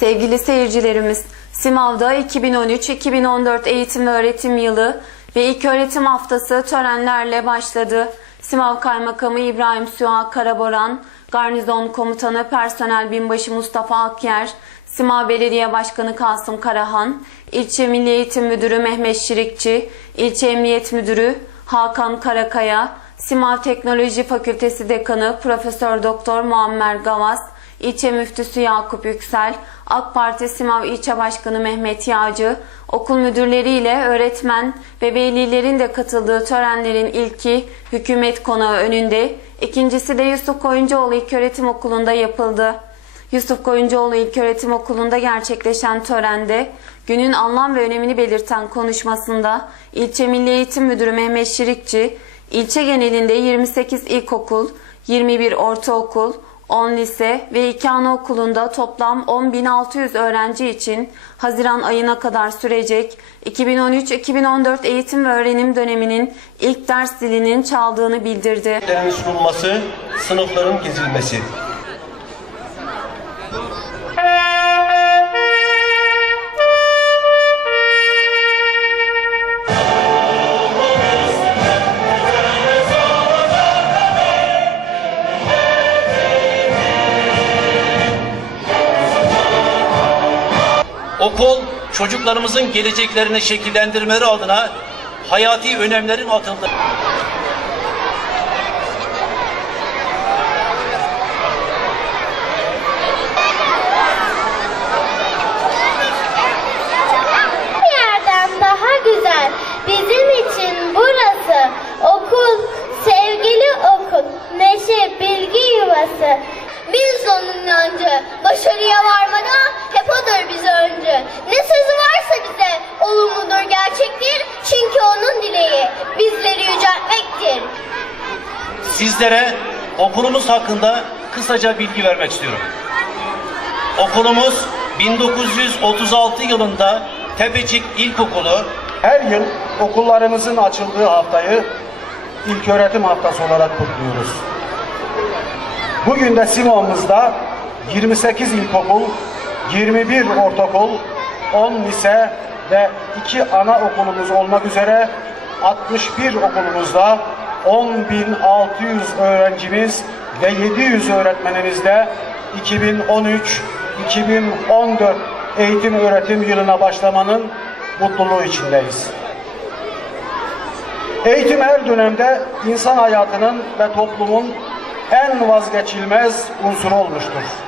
Sevgili seyircilerimiz, Simav'da 2013-2014 eğitim ve öğretim yılı ve ilk öğretim haftası törenlerle başladı. Simav Kaymakamı İbrahim Süha Karaboran, Garnizon Komutanı Personel Binbaşı Mustafa Akyer, Simav Belediye Başkanı Kasım Karahan, İlçe Milli Eğitim Müdürü Mehmet Şirikçi, İlçe Emniyet Müdürü Hakan Karakaya, Simav Teknoloji Fakültesi Dekanı Profesör Doktor Muammer Gavas, İlçe Müftüsü Yakup Yüksel, AK Parti Simav İlçe Başkanı Mehmet Yağcı, okul müdürleriyle öğretmen ve velilerin de katıldığı törenlerin ilki hükümet konağı önünde, ikincisi de Yusuf Koyuncuoğlu İlköğretim Okulu'nda yapıldı. Yusuf Koyuncuoğlu İlköğretim Okulu'nda gerçekleşen törende günün anlam ve önemini belirten konuşmasında İlçe Milli Eğitim Müdürü Mehmet Şirikçi, ilçe genelinde 28 ilkokul, 21 ortaokul, 10 lise ve 2 anaokulunda toplam 10.600 öğrenci için Haziran ayına kadar sürecek 2013-2014 eğitim ve öğrenim döneminin ilk ders dilinin çaldığını bildirdi. Derslerin sunulması, sınıfların gezilmesi. Okul çocuklarımızın geleceklerini şekillendirmeleri adına hayati önemlerin atıldığı Biz onun inancı, başarıya varmada hep odur bize öncü. Ne sözü varsa bize olumludur, gerçektir. Çünkü onun dileği bizleri yüceltmektir. sizlere okulumuz hakkında kısaca bilgi vermek istiyorum. Okulumuz 1936 yılında Tepecik İlkokulu Her yıl okullarımızın açıldığı haftayı İlköğretim Haftası olarak kutluyoruz. Bugün de Simav'ımızda 28 ilkokul, 21 ortaokul, 10 lise ve 2 anaokulumuz olmak üzere 61 okulumuzda 10.600 öğrencimiz ve 700 öğretmenimizle 2013-2014 eğitim öğretim yılına başlamanın mutluluğu içindeyiz. Eğitim her dönemde insan hayatının ve toplumun en vazgeçilmez unsuru olmuştur.